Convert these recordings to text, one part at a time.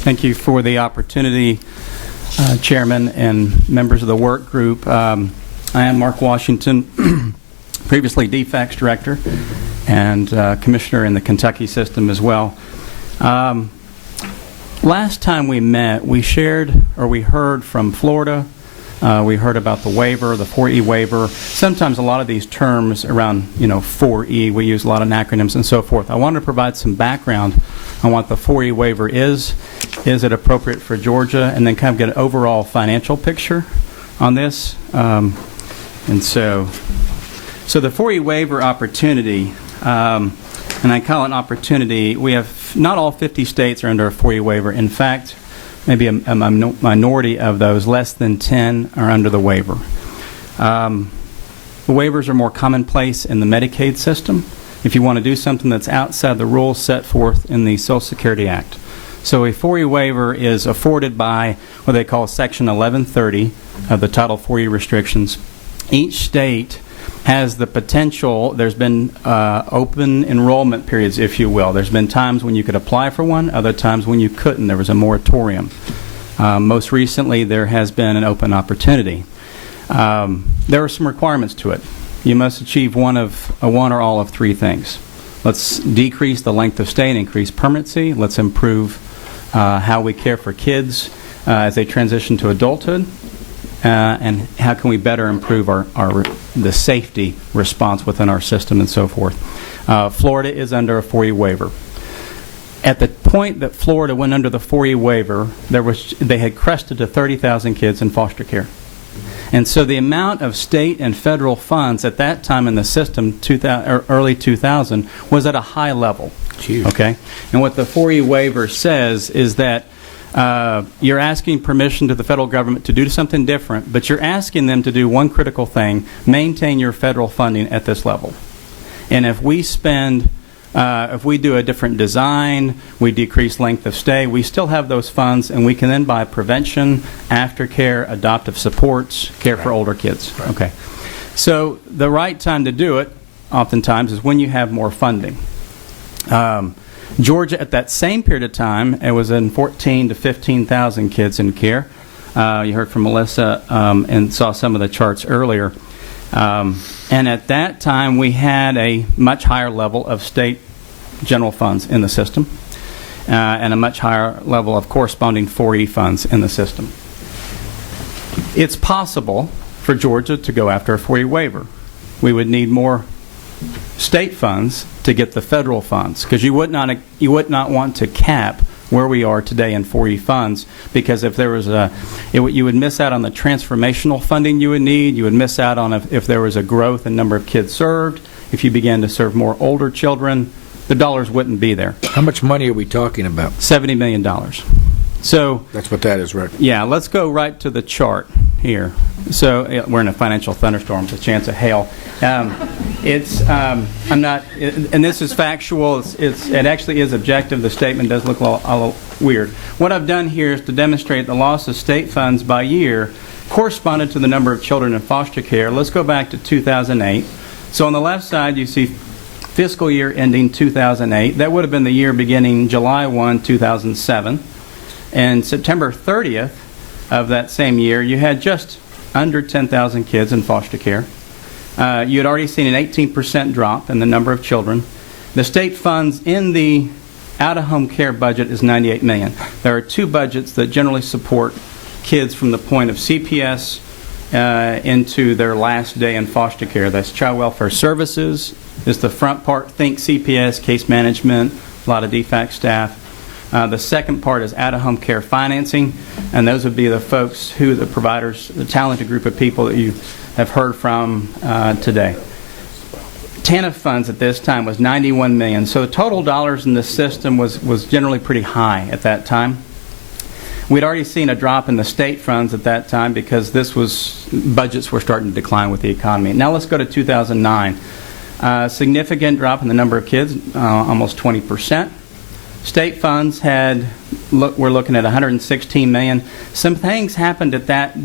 Thank you for the opportunity, Chairman and members of the work group. I am Mark Washington, previously DFACS Director and Commissioner in the Kentucky system as well. Last time we met, we heard from Florida. We heard about the waiver, the 4E waiver. Sometimes a lot of these terms around, 4E, we use a lot of acronyms and so forth. I wanted to provide some background on what the 4E waiver is it appropriate for Georgia, and then kind of get an overall financial picture on this. So the 4E waiver opportunity, and I call it an opportunity, we have, not all 50 states are under a 4E waiver. In fact, maybe a minority of those, less than 10, are under the waiver. The waivers are more commonplace in the Medicaid system if you want to do something that's outside the rules set forth in the Social Security Act. So a 4E waiver is afforded by what they call Section 1130 of the Title 4E restrictions. Each state has the potential. There's been open enrollment periods, if you will. There's been times when you could apply for one, other times when you couldn't. There was a moratorium. Most recently, there has been an open opportunity. There are some requirements to it. You must achieve one or all of three things. Let's decrease the length of stay and increase permanency. Let's improve how we care for kids as they transition to adulthood. And how can we better improve the safety response within our system and so forth. Florida is under a 4E waiver. At the point that Florida went under the 4E waiver, they had crested to 30,000 kids in foster care. And so the amount of state and federal funds at that time in the system, early 2000, was at a high level. Huge. Okay? And what the 4E waiver says is that you're asking permission to the federal government to do something different, but you're asking them to do one critical thing: maintain your federal funding at this level. And if we if we do a different design, we decrease length of stay, we still have those funds, and we can then buy prevention, aftercare, adoptive supports, care for older kids. Right. Okay. So the right time to do it, oftentimes, is when you have more funding. Georgia, at that same period of time, it was in 14 to 15,000 kids in care. You heard from Melissa and saw some of the charts earlier. And at that time, we had a much higher level of state general funds in the system and a much higher level of corresponding 4E funds in the system. It's possible for Georgia to go after a 4E waiver. We would need more state funds to get the federal funds, because you would not want to cap where we are today in 4E funds, because if there was you would miss out on the transformational funding you would need. You would miss out on if there was a growth in number of kids served. If you began to serve more older children, the dollars wouldn't be there. How much money are we talking about? $70 million. So that's what that is, right? Yeah, let's go right to the chart here. So we're in a financial thunderstorm, it's a chance of hail. I'm not, and this is factual. It actually is objective. The statement does look a little weird. What I've done here is to demonstrate the loss of state funds by year corresponded to the number of children in foster care. Let's go back to 2008. So on the left side, you see fiscal year ending 2008. That would have been the year beginning July 1, 2007. And September 30th of that same year, you had just under 10,000 kids in foster care. You had already seen an 18% drop in the number of children. The state funds in the out-of-home care budget is $98 million. There are two budgets that generally support kids from the point of CPS into their last day in foster care. That's Child Welfare Services is the front part. Think CPS, case management, a lot of DFACS staff. The second part is out-of-home care financing, and those would be the folks the providers, the talented group of people that you have heard from today. TANF funds at this time was $91 million. So total dollars in the system was generally pretty high at that time. We'd already seen a drop in the state funds at that time because budgets were starting to decline with the economy. Now let's go to 2009. Significant drop in the number of kids, almost 20%. State funds we're looking at $116 million. Some things happened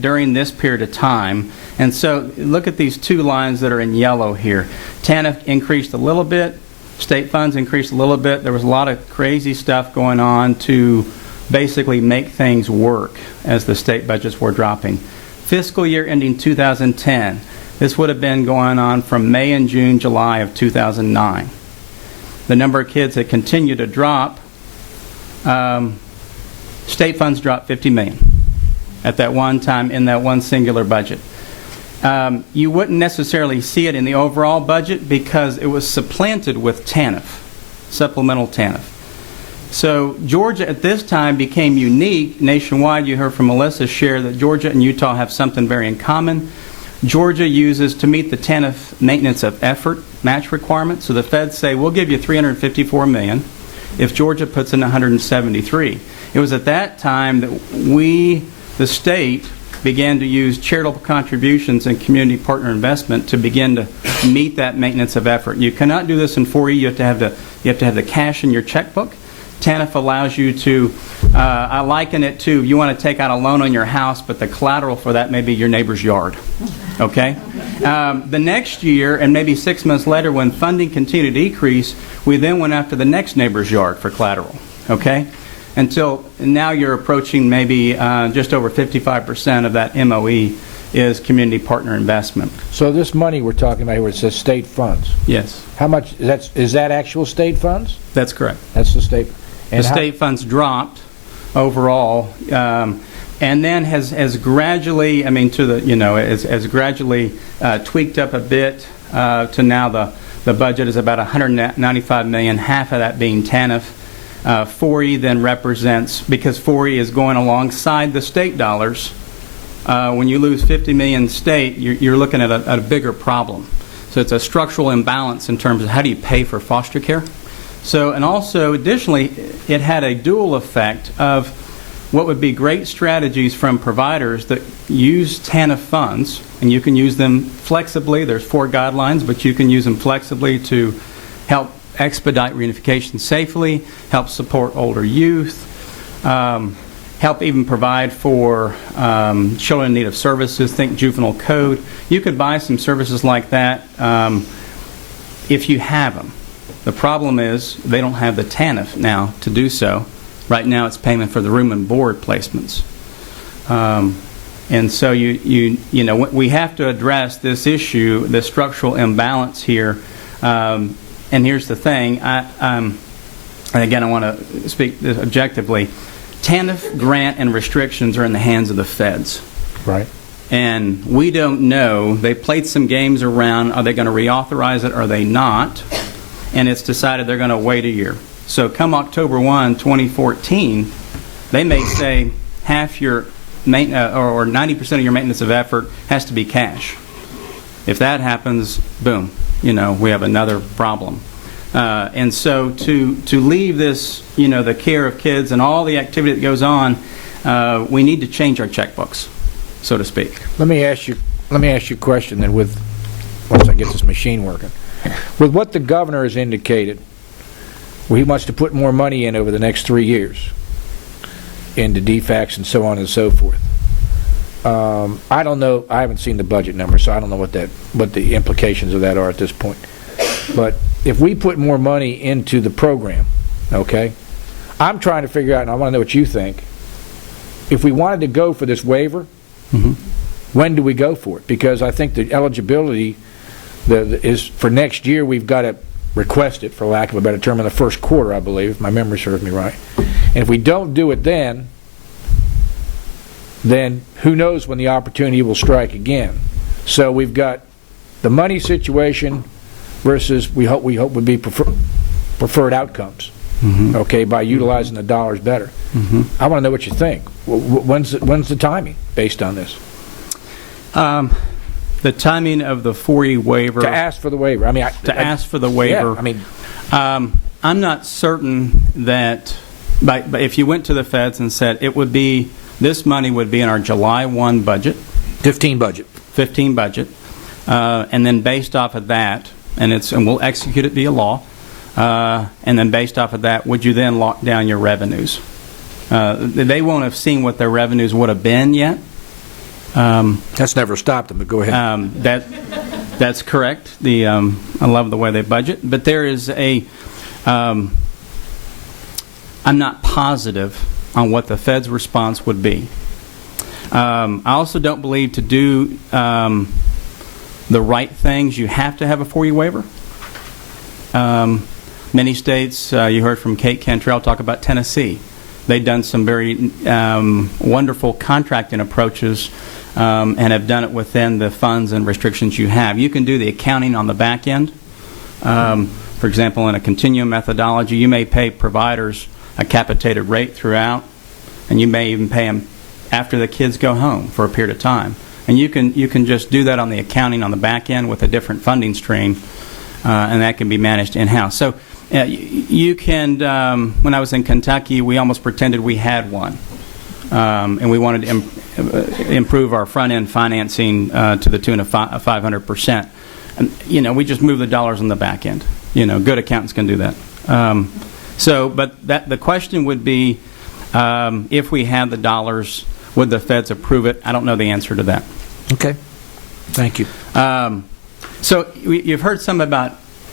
during this period of time, and so look at these two lines that are in yellow here. TANF increased a little bit, state funds increased a little bit. There was a lot of crazy stuff going on to basically make things work as the state budgets were dropping. Fiscal year ending 2010, this would have been going on from May and June, July of 2009. The number of kids that continued to drop, state funds dropped $50 million at that one time in that one singular budget. You wouldn't necessarily see it in the overall budget because it was supplanted with TANF, supplemental TANF. So Georgia at this time became unique. Nationwide, you heard from Melissa share that Georgia and Utah have something very in common. Georgia uses, to meet the TANF maintenance of effort match requirement, so the feds say, we'll give you $354 million if Georgia puts in $173. It was at that time that we, the state, began to use charitable contributions and community partner investment to begin to meet that maintenance of effort. You cannot do this in 4E. You have to have the cash in your checkbook. TANF allows you to, I liken it to, you want to take out a loan on your house, but the collateral for that may be your neighbor's yard. Okay? The next year, and maybe 6 months later, when funding continued to decrease, we then went after the next neighbor's yard for collateral. Okay? Until now you're approaching maybe just over 55% of that MOE is community partner investment. So this money we're talking about here, where it says state funds, Yes, how much, is that actual state funds? that's correct. That's the state. The state funds dropped overall, and then has gradually, has gradually tweaked up a bit to now the budget is about $195 million, half of that being TANF. 4E then represents, because 4E is going alongside the state dollars, when you lose $50 million state, you're looking at a bigger problem. So it's a structural imbalance in terms of how do you pay for foster care. So, and also additionally, it had a dual effect of what would be great strategies from providers that use TANF funds, and you can use them flexibly. There's 4 guidelines, but you can use them flexibly to help expedite reunification safely, help support older youth, help even provide for children in need of services, think juvenile code. You could buy some services like that if you have them. The problem is they don't have the TANF now to do so. Right now it's payment for the room and board placements. And so we have to address this issue, the structural imbalance here. And here's the thing, and again I want to speak objectively. TANF grant and restrictions are in the hands of the feds. Right. And we don't know. They played some games around. Are they going to reauthorize it or are they not? And it's decided they're going to wait a year. So come October 1, 2014, they may say half your or 90% of your maintenance of effort has to be cash. If that happens, boom, we have another problem. And so to leave this, the care of kids and all the activity that goes on, we need to change our checkbooks, so to speak. Let me ask you a question then, once I get this machine working. With what the governor has indicated, he wants to put more money in over the next 3 years into DFACS and so on and so forth. I don't know. I haven't seen the budget number, so I don't know what the implications of that are at this point. But if we put more money into the program, okay, I'm trying to figure out, and I want to know what you think, if we wanted to go for this waiver, when do we go for it? Because I think the eligibility is for next year. We've got to request it, for lack of a better term, in the first quarter, I believe, if my memory serves me right. And if we don't do it then who knows when the opportunity will strike again. So we've got the money situation versus we hope would be preferred outcomes, okay, by utilizing the dollars better. I want to know what you think. When's the timing based on this? The timing of the 4E waiver. To ask for the waiver. Ask for the waiver. Yeah, I'm not certain that, but if you went to the feds and said this money would be in our July 1 budget. 15 budget. And then based off of that, and we'll execute it via law, and then based off of that, would you then lock down your revenues? They won't have seen what their revenues would have been yet. That's never stopped them, but go ahead. That's correct. I love the way they budget, but there is I'm not positive on what the Fed's response would be. I also don't believe to do the right things, you have to have a 4-year waiver. Many states, you heard from Kate Cantrell talk about Tennessee. They've done some very wonderful contracting approaches and have done it within the funds and restrictions you have. You can do the accounting on the back end. For example, in a continuum methodology, you may pay providers a capitated rate throughout, and you may even pay them after the kids go home for a period of time. And you can just do that on the accounting on the back end with a different funding stream, and that can be managed in-house. So you can, when I was in Kentucky, we almost pretended we had one. And we wanted to improve our front-end financing to the tune of 500%. And, we just move the dollars on the back end. Good accountants can do that. But the question would be, if we had the dollars, would the feds approve it? I don't know the answer to that. Okay. Thank you. So you've heard some about,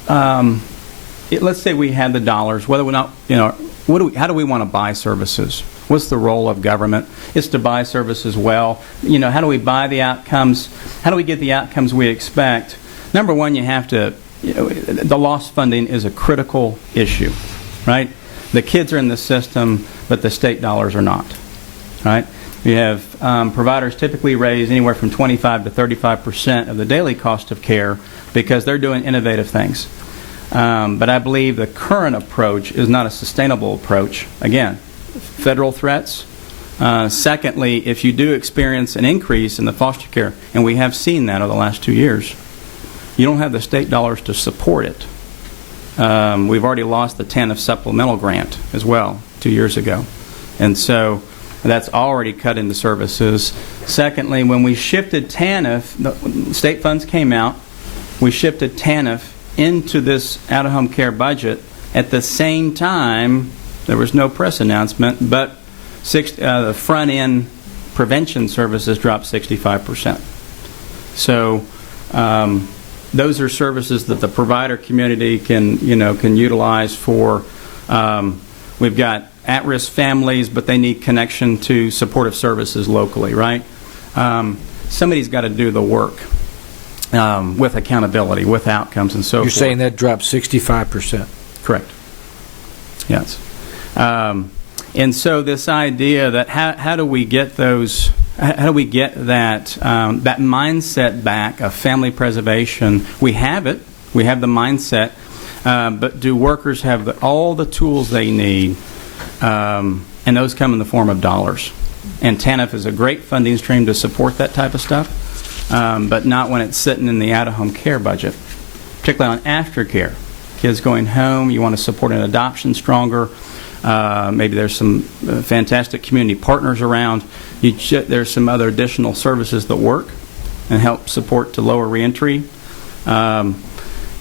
let's say we had the dollars, whether or not, how do we want to buy services? What's the role of government? It's to buy services well. How do we buy the outcomes? How do we get the outcomes we expect? Number one, you have to, the loss funding is a critical issue, right? The kids are in the system, but the state dollars are not, right? You have providers typically raise anywhere from 25 to 35% of the daily cost of care because they're doing innovative things. But I believe the current approach is not a sustainable approach. Again, federal threats. Secondly, if you do experience an increase in the foster care, and we have seen that over the last 2 years, you don't have the state dollars to support it. We've already lost the TANF supplemental grant as well 2 years ago. And so that's already cut into services. Secondly, when we shifted TANF, the state funds came out, we shifted TANF into this out-of-home care budget. At the same time, there was no press announcement, but the front-end prevention services dropped 65%. So those are services that the provider community can utilize for. We've got at-risk families, but they need connection to supportive services locally, right? Somebody's got to do the work with accountability, with outcomes, and so forth. You're saying that dropped 65%? Correct. Yes. And so this idea that how do we get those? How do we get that that mindset back of family preservation? We have it. We have the mindset. But do workers have all the tools they need? And those come in the form of dollars. And TANF is a great funding stream to support that type of stuff, but not when it's sitting in the out-of-home care budget, particularly on aftercare. Kids going home, you want to support an adoption stronger. Maybe there's some fantastic community partners around. There's some other additional services that work and help support to lower reentry. And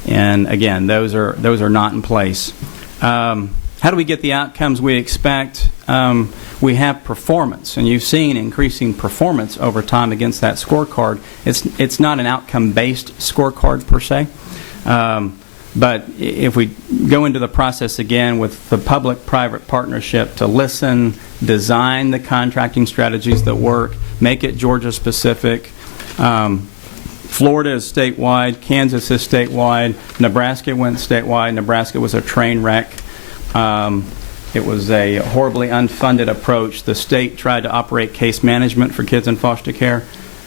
again, those are not in place. How do we get the outcomes we expect? We have performance, and you've seen increasing performance over time against that scorecard. It's not an outcome-based scorecard per se. But if we go into the process again with the public-private partnership to listen, design the contracting strategies that work, make it Georgia-specific. Florida is statewide. Kansas is statewide. Nebraska went statewide. Nebraska was a train wreck. It was a horribly unfunded approach. The state tried to operate case management for kids in foster care.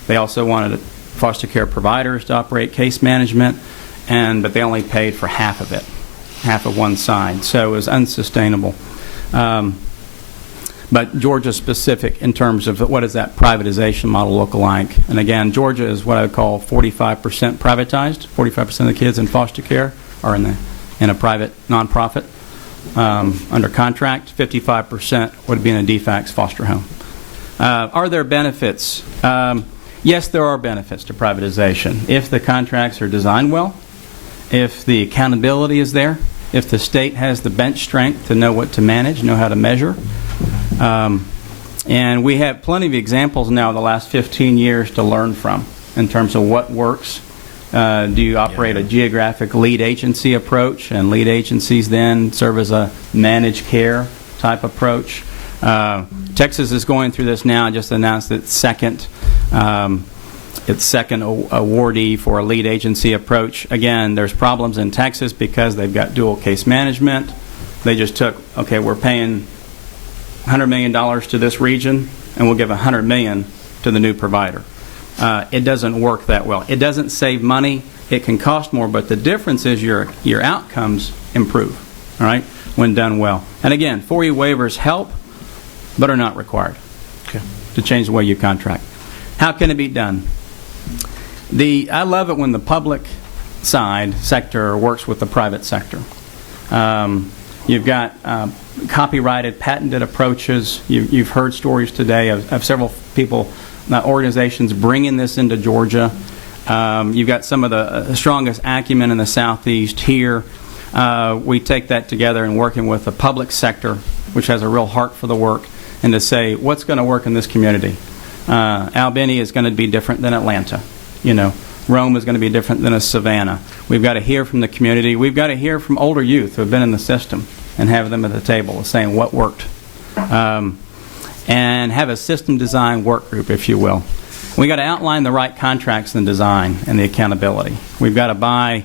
They also wanted foster care providers to operate case management. But they only paid for half of it, half of one side. So it was unsustainable. But Georgia-specific in terms of what does that privatization model look like. And again, Georgia is what I would call 45% privatized. 45% of the kids in foster care are in a private nonprofit under contract. 55% would be in a DFACS foster home. Are there benefits? Yes, there are benefits to privatization. If the contracts are designed well, if the accountability is there, if the state has the bench strength to know what to manage, know how to measure. And we have plenty of examples now in the last 15 years to learn from in terms of what works. Do you operate a geographic lead agency approach, and lead agencies then serve as a managed care type approach? Texas is going through this now. Just announced its second awardee for a lead agency approach. Again, there's problems in Texas because they've got dual case management. They just took, okay, we're paying $100 million to this region, and we'll give $100 million to the new provider. It doesn't work that well. It doesn't save money. It can cost more, but the difference is your outcomes improve, all right, when done well. And again, 4E waivers help, but are not required to change the way you contract. How can it be done? I love it when the public side sector works with the private sector. You've got copyrighted, patented approaches. You've heard stories today of several people, organizations bringing this into Georgia. You've got some of the strongest acumen in the Southeast here. We take that together and working with the public sector, which has a real heart for the work, and to say, what's going to work in this community? Albany is going to be different than Atlanta. Rome is going to be different than a Savannah. We've got to hear from the community. We've got to hear from older youth who have been in the system and have them at the table saying what worked. And have a system design work group, if you will. We've got to outline the right contracts and design and the accountability. We've got to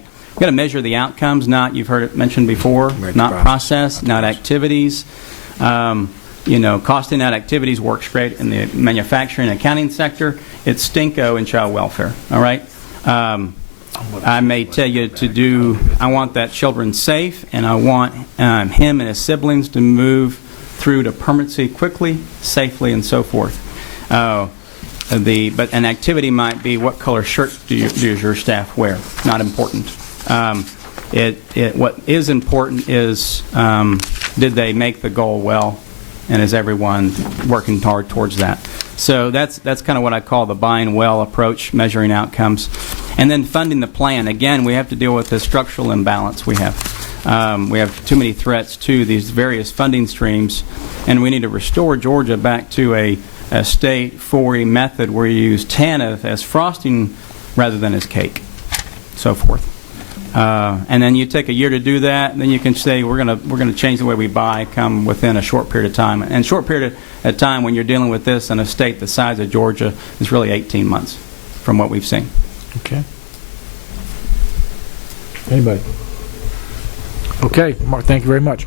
measure the outcomes, you've heard it mentioned before, not process, not activities. Costing out activities works great in the manufacturing and accounting sector. It's stinko in child welfare, all right? I may tell you I want that children safe, and I want him and his siblings to move through to permanency quickly, safely, and so forth. But an activity might be, what color shirt does your staff wear? Not important. What is important is, did they make the goal well, and is everyone working hard towards that? So that's kind of what I call the buying well approach, measuring outcomes. And then funding the plan. Again, we have to deal with the structural imbalance we have. We have too many threats to these various funding streams, and we need to restore Georgia back to a state 4E method where you use TANF as frosting rather than as cake, so forth. And then you take a year to do that, and then you can say we're going to change the way we buy come within a short period of time. And short period of time when you're dealing with this in a state the size of Georgia is really 18 months from what we've seen. Okay. Anybody? Okay, Mark, thank you very much.